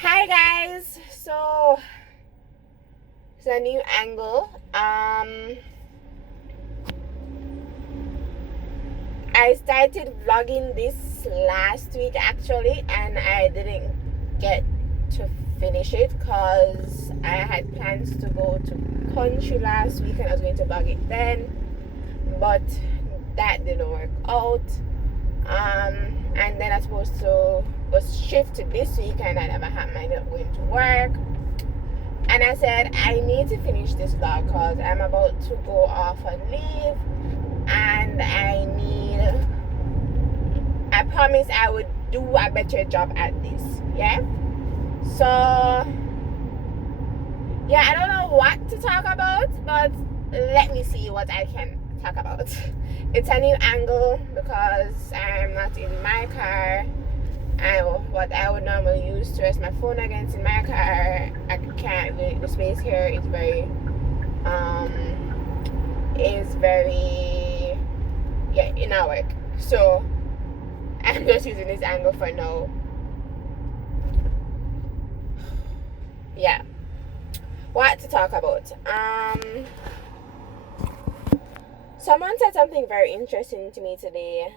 Hi guys, so it's a new angle. I started vlogging this last week actually, and I didn't get to finish it because I had plans to go to country last week and I was going to vlog it then, but that didn't work out. And then I was supposed to was shift to this week and I never had my up going to work. And I said I need to finish this vlog because I'm about to go off on leave and I promised I would do a better job at this. Yeah. So yeah, I don't know what to talk about, but let me see what I can talk about. It's a new angle because I'm not in my car. What I would normally use to rest my phone against in my car, I can't. The space here is very in our work. So I'm just using this angle for now. Yeah. What to talk about? Someone said something very interesting to me today.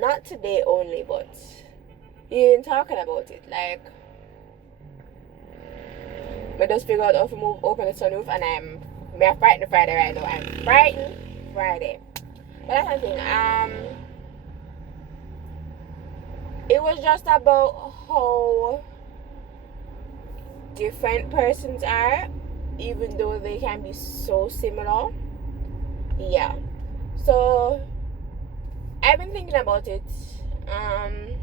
Not today only, but even talking about it. Like, I just figured out how to open the sunroof, and I'm frightened Friday right now. I'm frightened Friday. But that's something. It was just about how different persons are, even though they can be so similar. Yeah. So I've been thinking about it. And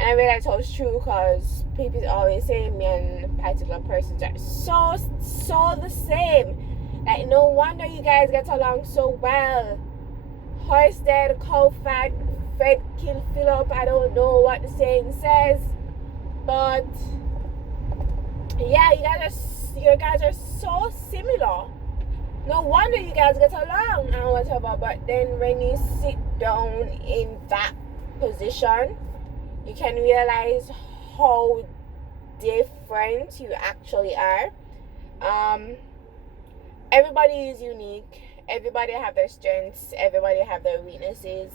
I realized how it's true because people always say me and particular persons are so the same. Like, no wonder you guys get along so well. Horse dead, cow fat, Fred kill Philip. I don't know what the saying says, but yeah, you guys are so similar. No wonder you guys get along and whatever. But then when you sit down in that position, you can realize how different you actually are. Everybody is unique. Everybody have their strengths. Everybody have their weaknesses.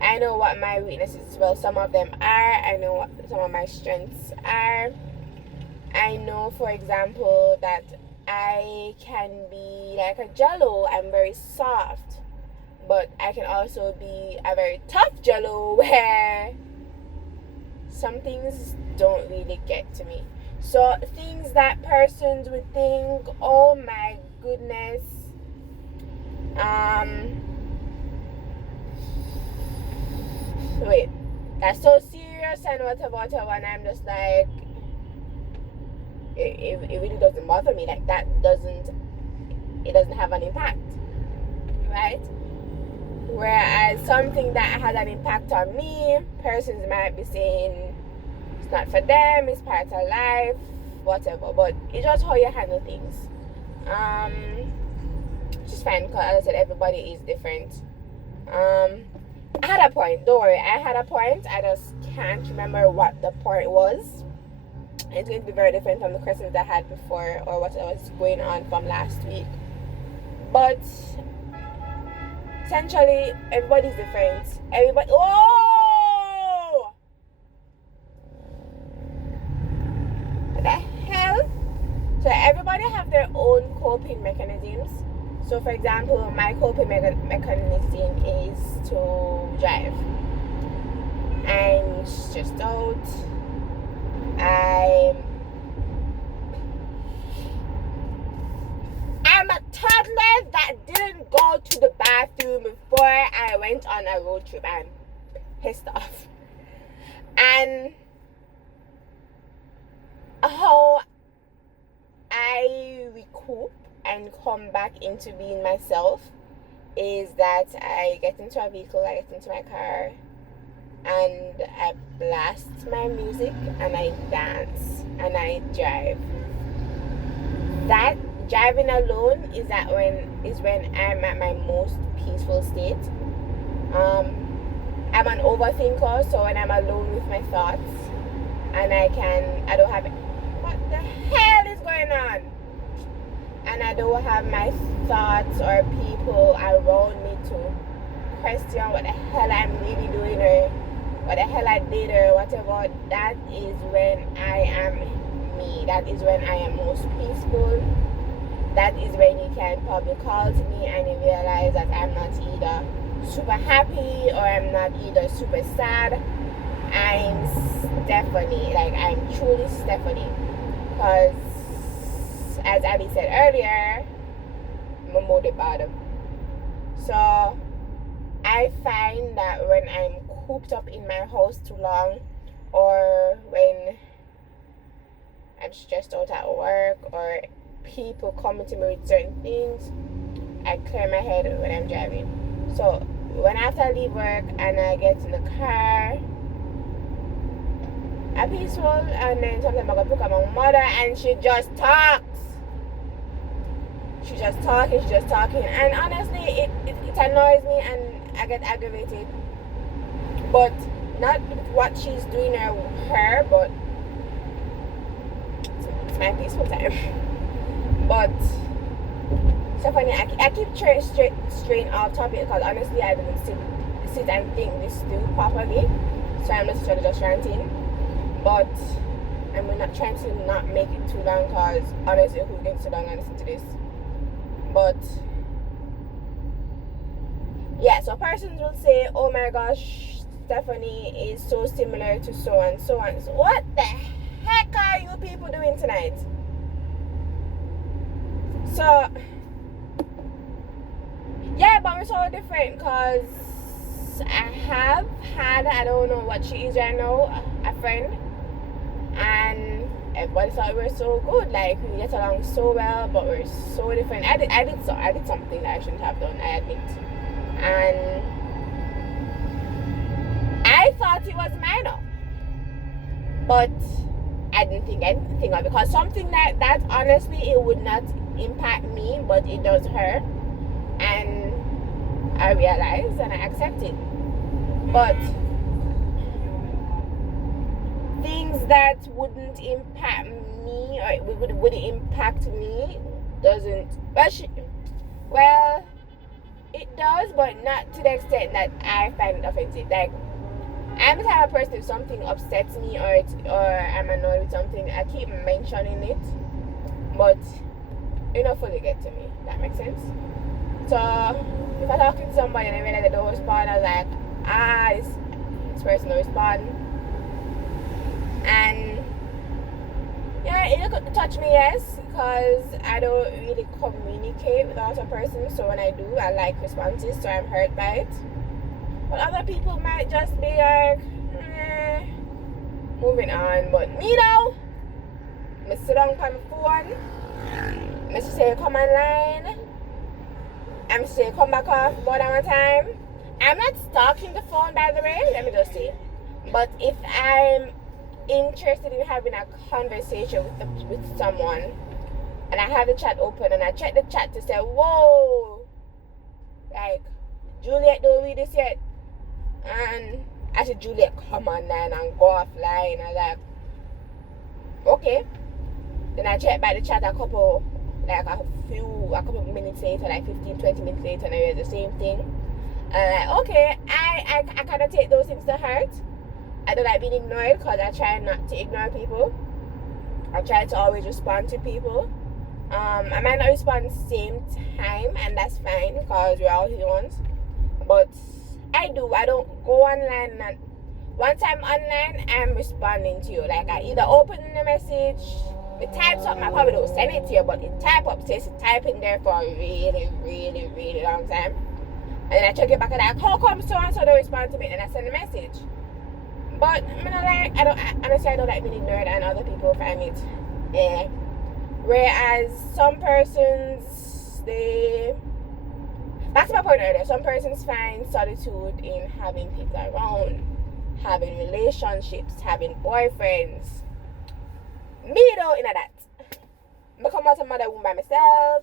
I know what my weaknesses, well, some of them are. I know what some of my strengths are. I know, for example, that I can be like a jello. I'm very soft. But I can also be a very tough jello where some things don't really get to me. So things that persons would think, oh my goodness, wait, that's so serious and whatever, and I'm just like, it really doesn't bother me. Like, it doesn't have an impact, right? Whereas something that has an impact on me, persons might be saying it's not for them, it's part of life, whatever. But it's just how you handle things. Just fine, because as I said, everybody is different. I had a point, don't worry, I had a point. I just can't remember what the point was. It's going to be very different from the questions I had before or what was going on from last week. But essentially, everybody's different. Oh! What the hell? So everybody have their own coping mechanisms. So for example, my coping mechanism is to drive. I'm stressed out. I'm a toddler that didn't go to the bathroom before I went on a road trip. I'm pissed off. And how I recoup and come back into being myself is that I get into a vehicle, I get into my car, and I blast my music and I dance and I drive. That driving alone is when I'm at my most peaceful state. I'm an overthinker, so when I'm alone with my thoughts, and I don't have, what the hell is going on? And I don't have my thoughts or people around me to question what the hell I'm really doing or what the hell I did or whatever. That is when I am me. That is when I am most peaceful. That is when you can probably call to me and you realize that I'm not either super happy or I'm not either super sad. I'm Stephanie. Like, I'm truly Stephanie. Because, as Abby said earlier, I'm a mode bottom. So, I find that when I'm cooped up in my house too long, or when I'm stressed out at work, or people coming to me with certain things, I clear my head when I'm driving. So when after I leave work and I get in the car, I'm peaceful, and then sometimes I go pick up my mother and she just talks. She's just talking, and honestly it annoys me and I get aggravated. But not with what she's doing or her, but it's my peaceful time. But Stephanie, I keep straying off topic because honestly I didn't sit and think this through properly. So I'm just ranting. But I'm not trying to not make it too long because honestly who's going to sit down and listen to this? But yeah, so persons will say, oh my gosh, Stephanie is so similar to so and so and so. What the heck are you people doing tonight? So yeah, but we're so different because I have had, I don't know what she is right now, a friend, and everybody thought we were so good, like we get along so well, but we're so different. I did something that I shouldn't have done, I admit, and I thought it was minor, but I didn't think anything of it because something that honestly it would not impact me, but it does her, and I realized and I accepted. But things that wouldn't impact me or would impact me doesn't. Well, it does, but not to the extent that I find it offensive. Like, I'm the type of person, if something upsets me or I'm annoyed with something, I keep mentioning it, but it don't fully get to me. That makes sense? So if I'm talking to somebody and I realize they don't respond, I'm like, this person don't respond. And yeah, it could touch me, yes, because I don't really communicate with other person. So when I do, I like responses, so I'm hurt by it. But other people might just be like, moving on. But me though, I sit down on my phone, I say come online, I'm say come back off more than one time. I'm not stalking the phone, by the way, let me just say. But if I'm interested in having a conversation with someone and I have the chat open and I check the chat to say, whoa, like, Juliet don't read this yet, and I said, Juliet, come online and go offline. I'm like, okay. Then I check by the chat a couple minutes later, like 15-20 minutes later, and I read the same thing. And I'm like, okay, I kind of take those things to heart. I don't like being ignored because I try not to ignore people. I try to always respond to people. I might not respond at the same time, and that's fine because we're all humans. But I don't go online, and once I'm online, I'm responding to you. Like, I either open the message, it types up, I probably don't send it to you, but it type up, says it type in there for a really, really, really long time. And then I check it back and I'm like, how come so and so don't respond to me? And I send a message. But honestly, I don't like being ignored, and other people find it. Yeah. Whereas some persons, that's my point earlier. Some persons find solitude in having people around, having relationships, having boyfriends. Me though, in that. I come out a mother womb by myself.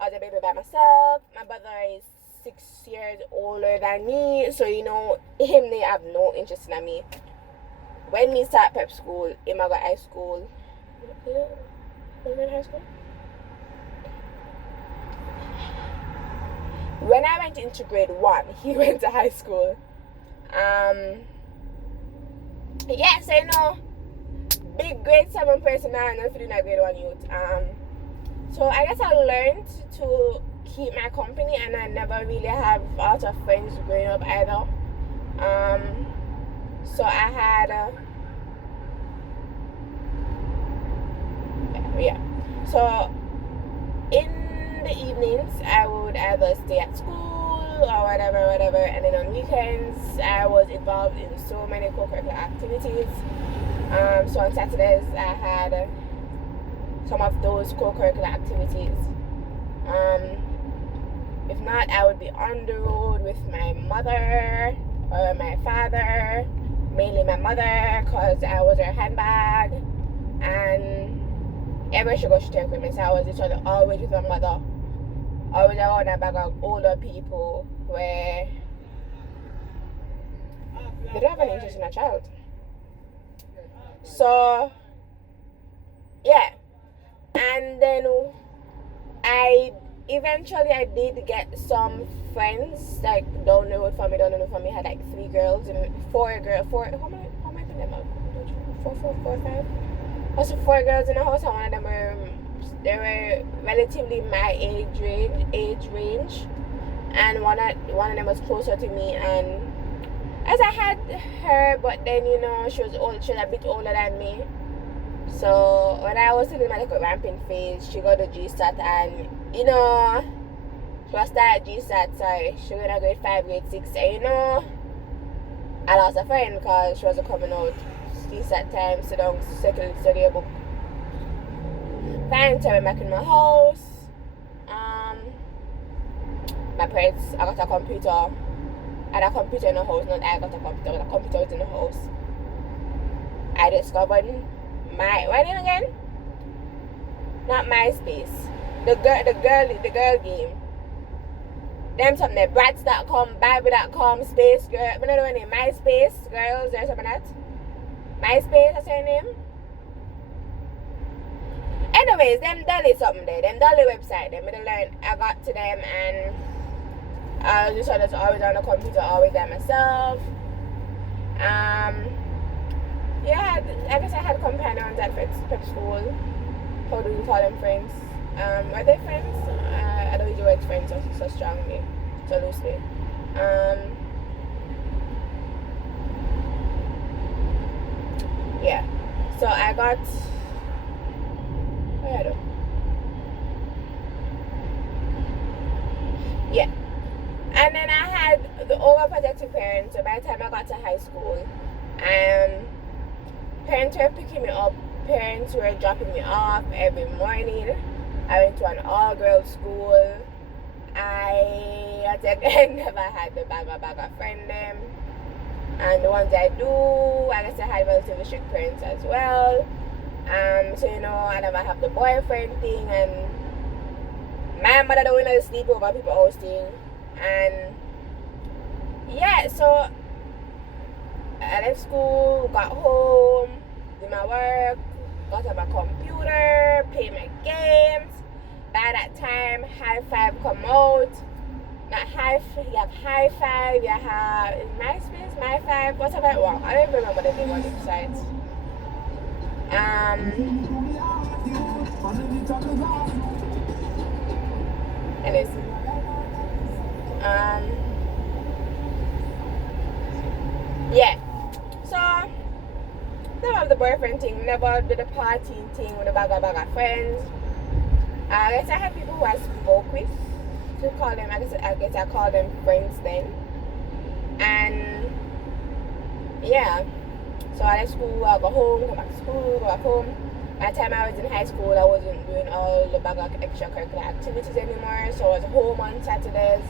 I was a baby by myself. My brother is 6 years older than me, so him, they have no interest in me. when we start prep school, him I got high school. Was in high school? When I went into grade 1, he went to high school. Yeah, so big grade 7 person now, and if you do not grade 1 youth. So I guess I learned to keep my company, and I never really have a lot of friends growing up either. So I had so in the evenings I would either stay at school or whatever, and then on weekends I was involved in so many co-curricular activities. So on Saturdays I had some of those co-curricular activities. If not, I would be on the road with my mother or my father, mainly my mother, because I was her handbag, and everywhere she goes she take with me. So I was literally always with my mother, always around a bag of older people where they don't have an interest in a child. So yeah, and then I did get some friends like down the road from me. I had like 3 girls and 4 girls. How many of them? 4, 5. Also 4 girls in the house, and one of them they were relatively my age range, and one of them was closer to me. And as I had her, but then she was a bit older than me. So when I was in my like a ramping phase, she got a GSAT, and she was started GSAT. Sorry, she went to grade 5, grade 6, and I lost a friend because she wasn't coming out GSAT time. So don't study a book. Finally, I went back in my house. My parents, I got a computer. I had a computer in the house, not I got a computer, but a computer was in the house. I discovered what name again? Not MySpace. The girl game. Them something there. Brats.com, Bible.com, Space Girl. I don't know what name. MySpace Girls or something like that. MySpace, that's her name. Anyways, them dolly something there. Them dolly website. Them I learn. I got to them, and I just always on the computer, always by myself. Yeah, I guess I had companions at prep school. How do you call them friends? Are they friends? I don't use the word friends so strongly, so loosely. Yeah. So I got. What I do? Yeah. And then I had the overprotective parents. So by the time I got to high school, parents were picking me up. Parents were dropping me off every morning. I went to an all-girls school. At the end, never had the bag of friend them. And the ones I do, I guess I had relatively strict parents as well. So I never have the boyfriend thing, and my mother don't want to sleep over people hosting. And yeah, so I left school, got home, did my work, got on my computer, played my games. By that time, High Five come out. Not you have High Five, you have MySpace, My Five, whatever it was. I don't even remember the name of the website. Anyways. Yeah. So never have the boyfriend thing, never did the partying thing with a bag of friends. I guess I had people who I spoke with to call them. I guess I called them friends then. And yeah. So I left school, I go home, come back to school, go back home. By the time I was in high school, I wasn't doing all the bag of extracurricular activities anymore. So I was home on Saturdays.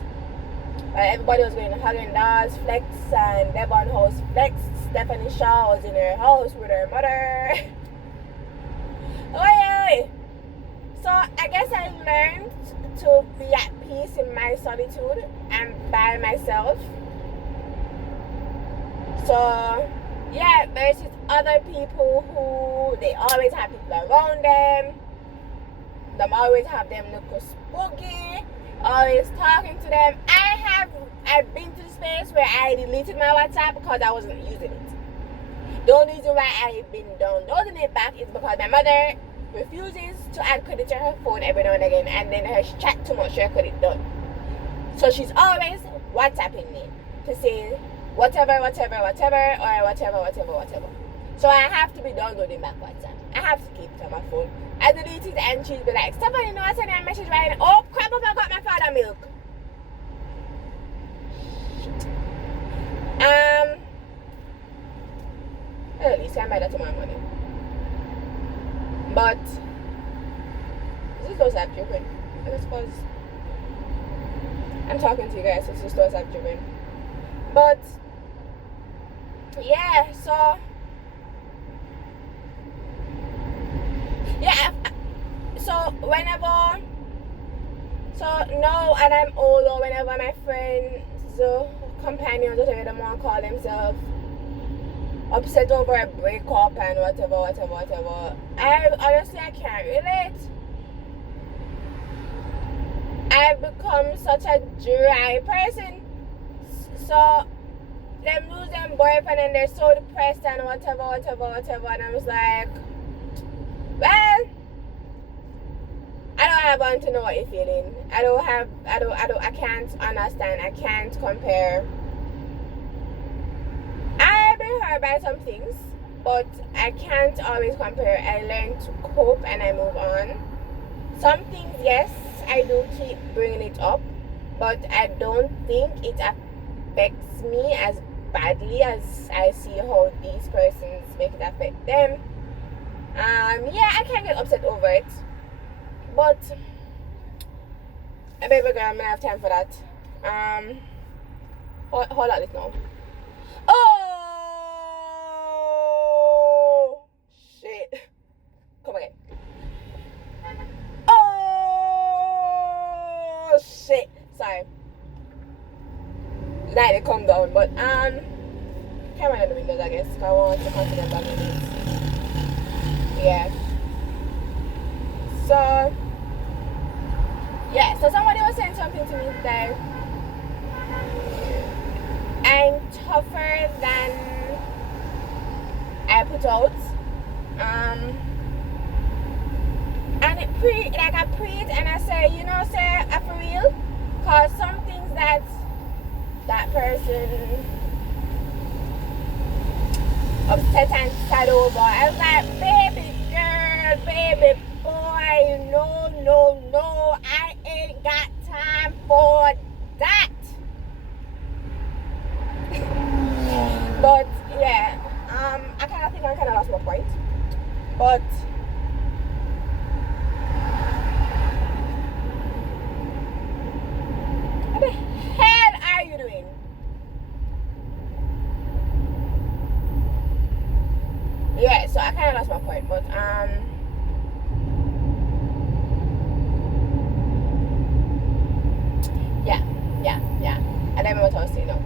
Everybody was going to Haagen-Dazs, Flex, and Devon House Flex. Stephanie Shaw was in her house with her mother. Oh yeah. So I guess I learned to be at peace in my solitude and by myself. So Yeah, versus other people who they always have people around them. Them always have them look spooky, always talking to them. I've been to the space where I deleted my WhatsApp because I wasn't using it. The only reason why I've been downloading it back is because my mother refuses to add credit to her phone every now and again, and then her chat too much, her credit done. So she's always WhatsApping me to say whatever, or whatever. So I have to be downloading back WhatsApp. I have to keep it on my phone. I delete it and she'll be like, Stephanie, you know I sent you a message right now. Oh crap, I got my father milk. At least I made that tomorrow morning. But this is those app driven. I suppose I'm talking to you guys, so it's just those app driven. But yeah, so yeah, so whenever, so now and I'm older, whenever my friends, companions, whatever they want to call themselves, upset over a breakup and whatever, I can't relate. I've become such a dry person. So them lose them boyfriend and they're so depressed and whatever, and I was like, well, I don't want to know what you're feeling. I can't understand. I can't compare. I've been hurt by some things, but I can't always compare. I learn to cope and I move on. Some things, yes, I do keep bringing it up, but I don't think it affects me as badly as I see how these persons make it affect them. Yeah, I can get upset over it, but baby girl, I'm gonna have time for that. Hold on this now. Oh shit! Come again. Oh shit! Sorry. Let it calm down, but camera in the windows, I guess. 'Cause I want to continue back in it. Yeah. So yeah. So somebody was saying something to me today. I'm tougher than I put out. And I preach and I say, you know, say for real, cause some things that person upset and sad over. I was like, baby girl, baby boy, no, I ain't got time for that. But yeah, I kind of think I kind of lost my point. But what the hell are you doing? Yeah, so I kind of lost my point, but yeah. I don't remember what I was saying now.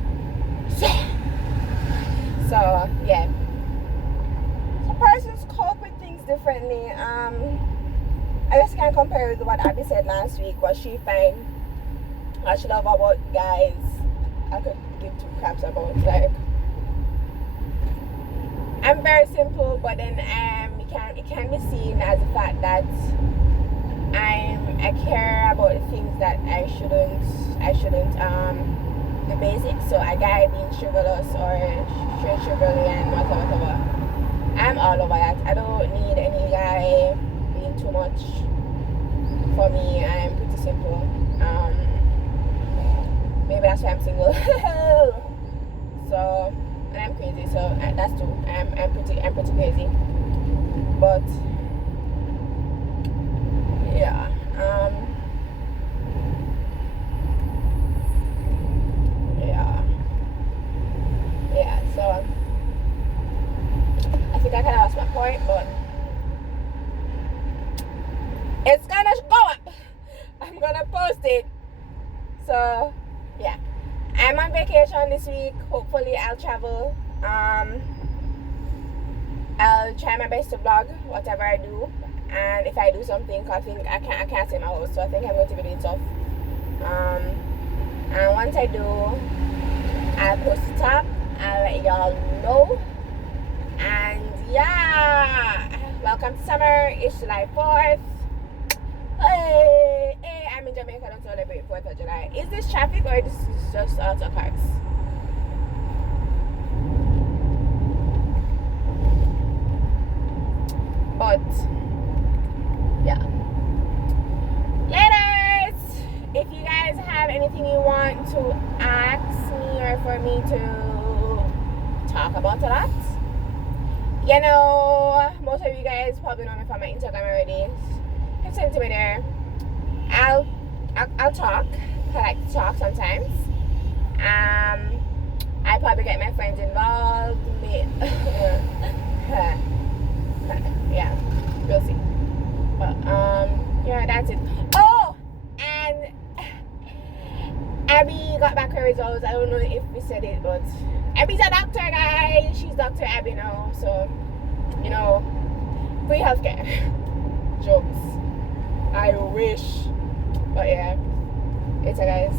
So yeah. So persons cope with things differently. I just can't compare with what Abby said last week. Was she fine? What she love about guys? I could give two craps about. Like, I'm very simple, but then it can be seen as the fact that I care about the things that I shouldn't the basics. So a guy being chivalrous or chivalry and whatever. I'm all over that. I don't need any guy being too much for me. I'm pretty simple. Maybe that's why I'm single. So, and I'm crazy. So that's true. I'm pretty crazy. But yeah. Yeah. So I think I kind of lost my point, but it's gonna go up. I'm gonna post it. So yeah, I'm on vacation this week. Hopefully I'll travel. I'll try my best to vlog whatever I do, and if I do something, I think I can't stay in my house, so I think I'm going to be doing stuff. And once I do, I'll post it up. I'll let y'all know. And yeah, welcome to summer. It's July 4th. Hey, I'm in Jamaica. Don't celebrate 4th of July. Is this traffic or is this just auto cars? But yeah, laters. If you guys have anything you want to ask me or for me to talk about a lot, you know, most of you guys probably know me from my Instagram already. Hit send to me there. I'll talk. I like to talk sometimes. I probably get my friends involved. Yeah, we'll see. But yeah, that's it. Oh, and Abby got back her results. I don't know if we said it, but Abby's a doctor, guys. She's Dr. Abby now, so you know, free healthcare. Jokes. I wish, but yeah, it's a guys.